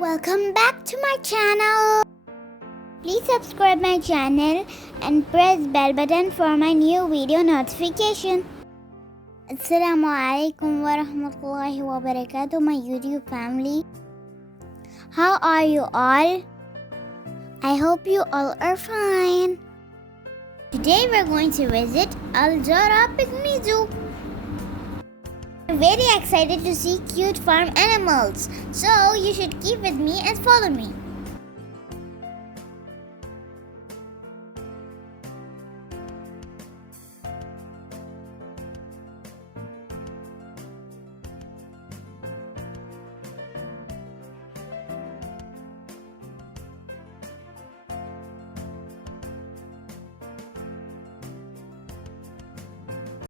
Welcome back to my channel. Please subscribe my channel and press bell button for my new video notification. Assalamu alaikum wa rahmatullahi wa barakatuh, my YouTube family. How are you all? I hope you all are fine. Today we're going to visit Zorah Pygmy Zoo. I'm very excited to see cute farm animals, so you should keep with me and follow me.